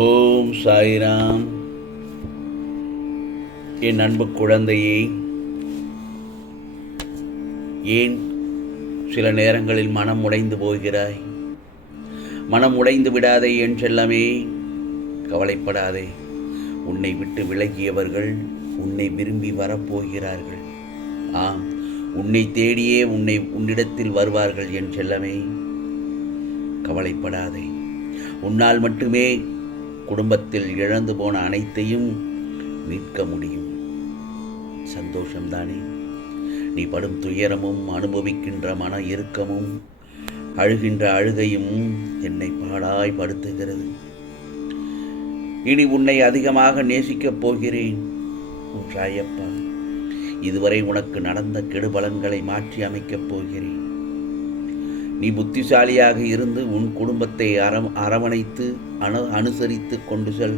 ஓம் சாய்ராம். என் அன்பு குழந்தையே, ஏன் சில நேரங்களில் மனம் உடைந்து போகிறாய்? மனம் உடைந்து விடாதே என் செல்லமே, கவலைப்படாதே. உன்னை விட்டு விலகியவர்கள் உன்னை விரும்பி வரப்போகிறார்கள். ஆம், உன்னை தேடியே உன்னிடத்தில் வருவார்கள் என் செல்லமே, கவலைப்படாதே. உன்னால் மட்டுமே குடும்பத்தில் இழந்து போன அனைத்தையும் மீட்க முடியும். சந்தோஷம்தானே? நீ படும் துயரமும் அனுபவிக்கின்ற மன இறுக்கமும் அழுகின்ற அழுகையும் என்னை பாடாய் படுத்துகிறது. இனி உன்னை அதிகமாக நேசிக்கப் போகிறேன் உன் சாயப்பா. இதுவரை உனக்கு நடந்த கெடுபலன்களை மாற்றி அமைக்கப் போகிறேன். நீ புத்திசாலியாக இருந்து உன் குடும்பத்தை அரவணைத்து அனுசரித்து கொண்டு செல்.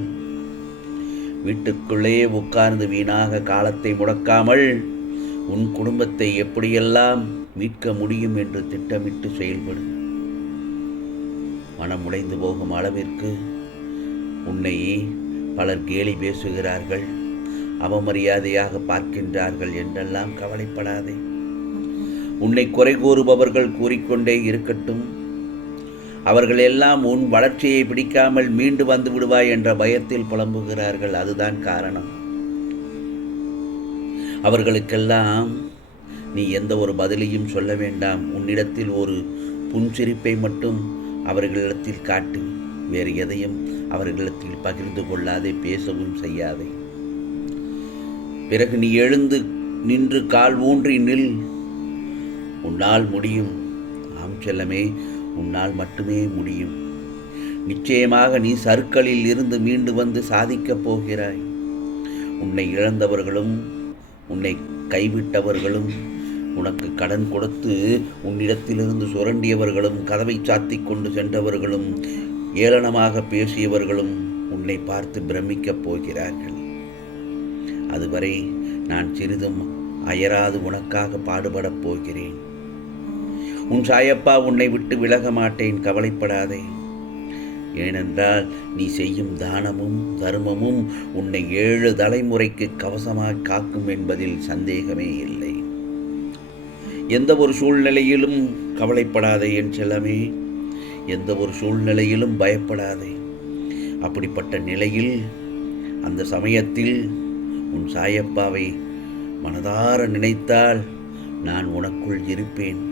வீட்டுக்குள்ளே உட்கார்ந்து வீணாக காலத்தை முடக்காமல் உன் குடும்பத்தை எப்படியெல்லாம் மீட்க முடியும் என்று திட்டமிட்டு செயல்படு. மனம் உடைந்து போகும் அளவிற்கு உன்னை பலர் கேலி பேசுகிறார்கள், அவமரியாதையாக பார்க்கின்றார்கள் என்றெல்லாம் கவலைப்படாதே. உன்னை குறை கூறுபவர்கள் கூறிக்கொண்டே இருக்கட்டும். அவர்கள் எல்லாம் உன் வளர்ச்சியை பிடிக்காமல் மீண்டு வந்து விடுவாய் என்ற பயத்தில் புலம்புகிறார்கள். அதுதான் காரணம். அவர்களுக்கெல்லாம் நீ எந்த ஒரு பதிலையும் சொல்ல வேண்டாம். உன்னிடத்தில் ஒரு புன்சிரிப்பை மட்டும் அவர்களிடத்தில் காட்டு. வேறு எதையும் அவர்களிடத்தில் பகிர்ந்து கொள்ளாதே, பேசவும் செய்யாதே. பிறகு நீ எழுந்து நின்று கால் ஊன்றி நில். உன்னால் முடியும். ஆம் செல்லமே, உன்னால் மட்டுமே முடியும். நிச்சயமாக நீ சறுக்கலில் இருந்து மீண்டு வந்து சாதிக்கப் போகிறாய். உன்னை இழந்தவர்களும் உன்னை கைவிட்டவர்களும் உனக்கு கடன் கொடுத்து உன்னிடத்திலிருந்து சுரண்டியவர்களும் கதவை சாத்திக் கொண்டு சென்றவர்களும் ஏளனமாக பேசியவர்களும் உன்னை பார்த்து பிரமிக்கப் போகிறார்கள். அதுவரை நான் சிறிதும் அயராது உனக்காக பாடுபடப் போகிறேன். உன் சாயப்பா உன்னை விட்டு விலக மாட்டேன், கவலைப்படாதே. ஏனென்றால் நீ செய்யும் தானமும் தர்மமும் உன்னை 7 தலைமுறைக்கு கவசமாக காக்கும் என்பதில் சந்தேகமே இல்லை. எந்த ஒரு சூழ்நிலையிலும் கவலைப்படாதே என் செல்லமே, எந்த ஒரு சூழ்நிலையிலும் பயப்படாதே. அப்படிப்பட்ட நிலையில் அந்த சமயத்தில் உன் சாயப்பாவை மனதார நினைத்தால் நான் உனக்குள் இருப்பேன்.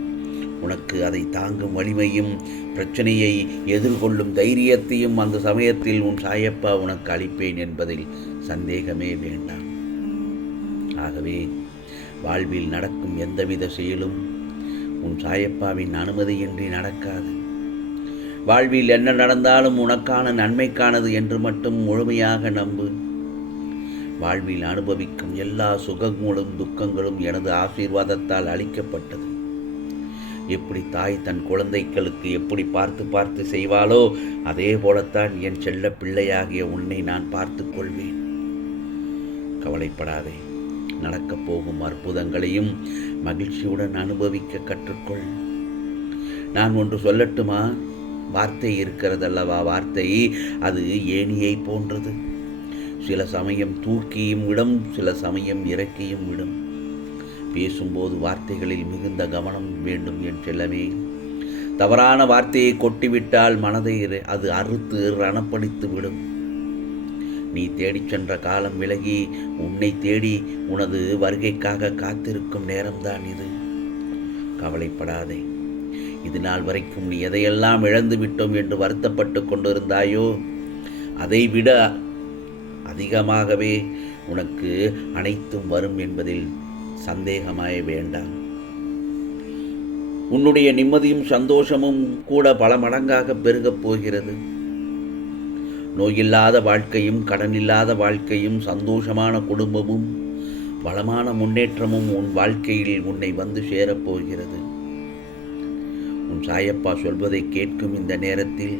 உனக்கு அதை தாங்கும் வலிமையும் பிரச்சனையை எதிர்கொள்ளும் தைரியத்தையும் அந்த சமயத்தில் உன் சாயப்பா உனக்கு அளிப்பேன் என்பதில் சந்தேகமே வேண்டாம். ஆகவே வாழ்வில் நடக்கும் எந்தவித செயலும் உன் சாயப்பாவின் அனுமதியின்றி நடக்காது. வாழ்வில் என்ன நடந்தாலும் உனக்கான நன்மைக்கானது என்று மட்டும் முழுமையாக நம்பு. வாழ்வில் அனுபவிக்கும் எல்லா சுகங்களும் துக்கங்களும் எனது ஆசீர்வாதத்தால் அளிக்கப்பட்டது. எப்படி தாய் தன் குழந்தைகளுக்கு எப்படி பார்த்து பார்த்து செய்வாளோ அதே போலத்தான் என் செல்ல பிள்ளையாகிய உன்னை நான் பார்த்து கொள்வேன். கவலைப்படாதே. நடக்கப் போகும் அற்புதங்களையும் மகிழ்ச்சியுடன் அனுபவிக்க கற்றுக்கொள். நான் ஒன்று சொல்லட்டுமா? வார்த்தை இருக்கிறதல்லவா, வார்த்தை அது ஏணியை போன்றது. சில சமயம் தூக்கியும் விடும், சில சமயம் இறக்கியும் விடும். பேசும்போது வார்த்தைகளில் மிகுந்த கவனம் வேண்டும் என் செல்லமே. தவறான வார்த்தையை கொட்டிவிட்டால் மனதை அது அறுத்து ரணப்படுத்தி விடும். நீ தேடிச் சென்ற காலம் விலகி உன்னை தேடி உனது வருகைக்காக காத்திருக்கும் நேரம்தான் இது. கவலைப்படாதே. இது நாள் வரைக்கும் நீ எதையெல்லாம் இழந்து விட்டோம் என்று வருத்தப்பட்டு கொண்டிருந்தாயோ அதைவிட அதிகமாகவே உனக்கு அனைத்தும் வரும் என்பதில் சந்தேகமாய வேண்டாம். உன்னுடைய நிம்மதியும் சந்தோஷமும் கூட பல மடங்காக பெருகப் போகிறது. நோயில்லாத வாழ்க்கையும் கடனில்லாத வாழ்க்கையும் சந்தோஷமான குடும்பமும் வளமான முன்னேற்றமும் உன் வாழ்க்கையில் உன்னை வந்து சேரப்போகிறது. உன் சாயப்பா சொல்வதை கேட்கும் இந்த நேரத்தில்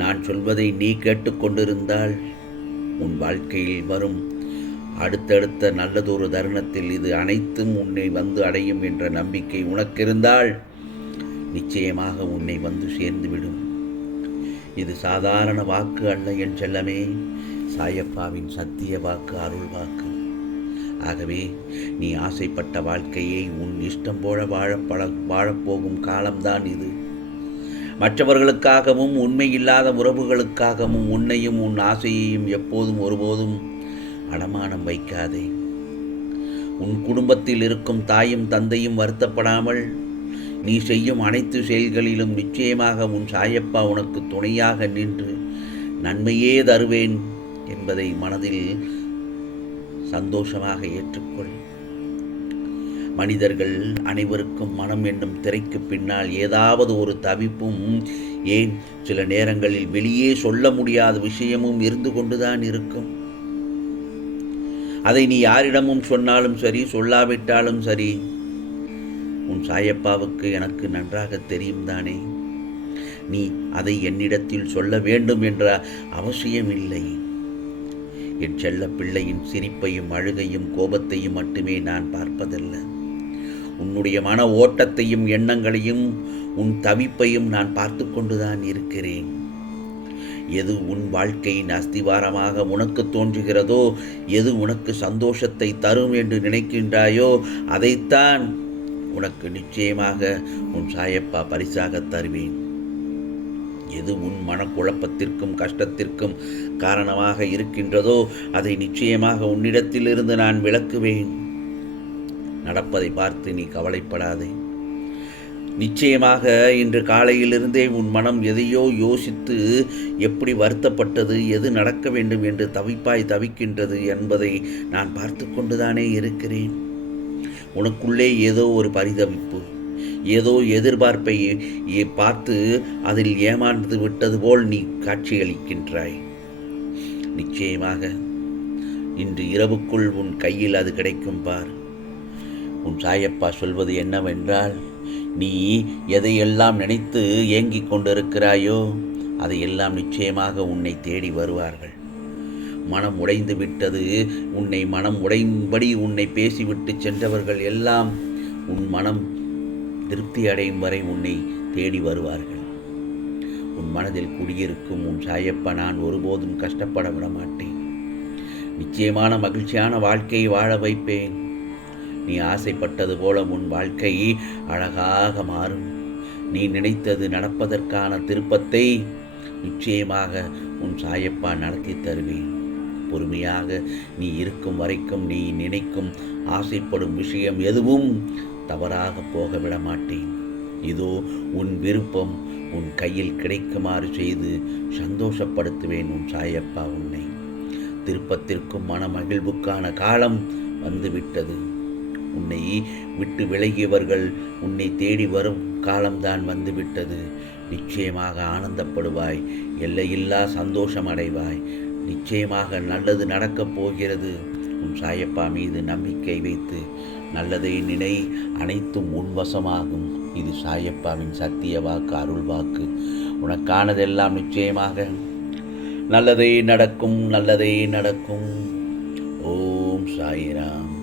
நான் சொல்வதை நீ கேட்டுக்கொண்டிருந்தால் உன் வாழ்க்கையில் வரும் அடுத்தடுத்த நல்லதொரு தருணத்தில் இது அனைத்தும் உன்னை வந்து அடையும் என்ற நம்பிக்கை உனக்கு இருந்தால் நிச்சயமாக உன்னை வந்து சேர்ந்துவிடும். இது சாதாரண வாக்கு அல்ல என் செல்லமே, சாயப்பாவின் சத்திய வாக்கு, அருள் வாக்கு. ஆகவே நீ ஆசைப்பட்ட வாழ்க்கையை உன் இஷ்டம் போல வாழப்போகும் காலம்தான் இது. மற்றவர்களுக்காகவும் உண்மையில்லாத உறவுகளுக்காகவும் உன்னையும் உன் ஆசையையும் எப்போதும் ஒருபோதும் அடமானம் வைக்காதே. உன் குடும்பத்தில் இருக்கும் தாயும் தந்தையும் வருத்தப்படாமல் நீ செய்யும் அனைத்து செயல்களிலும் நிச்சயமாக உன் சாயப்பா உனக்கு துணையாக நின்று நன்மையே தருவேன் என்பதை மனதில் சந்தோஷமாக ஏற்றுக்கொள். மனிதர்கள் அனைவருக்கும் மனம் என்னும் திரைக்கு பின்னால் ஏதாவது ஒரு தவிப்பும், ஏன் சில நேரங்களில் வெளியே சொல்ல முடியாத விஷயமும் இருந்து கொண்டுதான் இருக்கும். அதை நீ யாரிடமும் சொன்னாலும் சரி, சொல்லாவிட்டாலும் சரி, உன் சாயப்பாவுக்கு எனக்கு நன்றாக தெரியும் தானே. நீ அதை என்னிடத்தில் சொல்ல வேண்டும் என்ற அவசியம் இல்லை. என் செல்ல பிள்ளையின் சிரிப்பையும் அழுகையும் கோபத்தையும் மட்டுமே நான் பார்ப்பதல்ல, உன்னுடைய மன ஓட்டத்தையும் எண்ணங்களையும் உன் தவிப்பையும் நான் பார்த்து கொண்டுதான் இருக்கிறேன். எது உன் வாழ்க்கையின் அஸ்திவாரமாக உனக்கு தோன்றுகிறதோ, எது உனக்கு சந்தோஷத்தை தரும் என்று நினைக்கின்றாயோ, அதைத்தான் உனக்கு நிச்சயமாக உன் சாயப்பா பரிசாக தருவேன். எது உன் மனக்குழப்பத்திற்கும் கஷ்டத்திற்கும் காரணமாக இருக்கின்றதோ அதை நிச்சயமாக உன்னிடத்திலிருந்து நான் விலக்குவேன். நடப்பதை பார்த்து நீ கவலைப்படாதே. நிச்சயமாக இன்று காலையிலிருந்தே உன் மனம் எதையோ யோசித்து எப்படி வருத்தப்பட்டது, எது நடக்க வேண்டும் என்று தவிக்கின்றது என்பதை நான் பார்த்து கொண்டுதானே இருக்கிறேன். உனக்குள்ளே ஏதோ ஒரு பரிதவிப்பு, ஏதோ எதிர்பார்ப்பை பார்த்து அதில் ஏமாந்து விட்டது போல் நீ காட்சியளிக்கின்றாய். நிச்சயமாக இன்று இரவுக்குள் உன் கையில் அது கிடைக்கும் பார். உன் சாயப்பா சொல்வது என்னவென்றால், நீ எதையெல்லாம் நினைத்து ஏங்கிக் கொண்டிருக்கிறாயோ அதையெல்லாம் நிச்சயமாக உன்னை தேடி வருவார்கள். மனம் உடைந்து விட்டது, உன்னை மனம் உடையும்படி உன்னை பேசிவிட்டு சென்றவர்கள் எல்லாம் உன் மனம் திருப்தி அடையும் வரை உன்னை தேடி வருவார்கள். உன் மனதில் குடியிருக்கும் உன் சாயப்பா நான் ஒருபோதும் கஷ்டப்பட விட மாட்டேன். நிச்சயமான மகிழ்ச்சியான வாழ்க்கையை வாழ வைப்பேன். நீ ஆசைப்பட்டது போல உன் வாழ்க்கை அழகாக மாறும். நீ நினைத்தது நடப்பதற்கான திருப்பத்தை நிச்சயமாக உன் சாயப்பா நடத்தி தருவேன். பொறுமையாக நீ இருக்கும் வரைக்கும் நீ நினைக்கும் ஆசைப்படும் விஷயம் எதுவும் தவறாக போக விட மாட்டேன். இதோ உன் விருப்பம் உன் கையில் கிடைக்குமாறு செய்து சந்தோஷப்படுத்துவேன் உன் சாயப்பா உன்னை. திருப்பத்திற்கும் மன மகிழ்வுக்கான காலம் வந்துவிட்டது. உன்னை விட்டு விலகியவர்கள் உன்னை தேடி வரும் காலம்தான் வந்துவிட்டது. நிச்சயமாக ஆனந்தப்படுவாய், எல்லையில்லா சந்தோஷம் அடைவாய். நிச்சயமாக நல்லது நடக்கப் போகிறது. உன் சாயப்பா மீது நம்பிக்கை வைத்து நல்லதை நினை, அனைத்தும் உன்வசமாகும். இது சாயப்பாவின் சத்திய வாக்கு, அருள் வாக்கு. உனக்கானதெல்லாம் நிச்சயமாக நல்லதே நடக்கும், நல்லதே நடக்கும். ஓம் சாய்ராம்,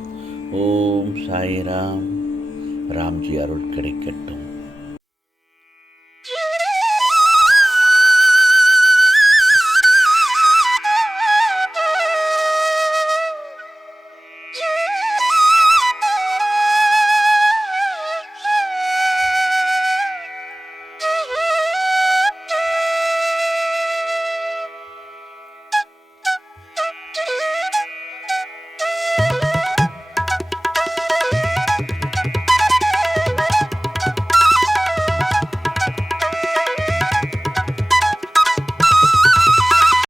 ஓம் சாய்ராம். ராம்ஜி அருள் கிடைக்கட்டும்.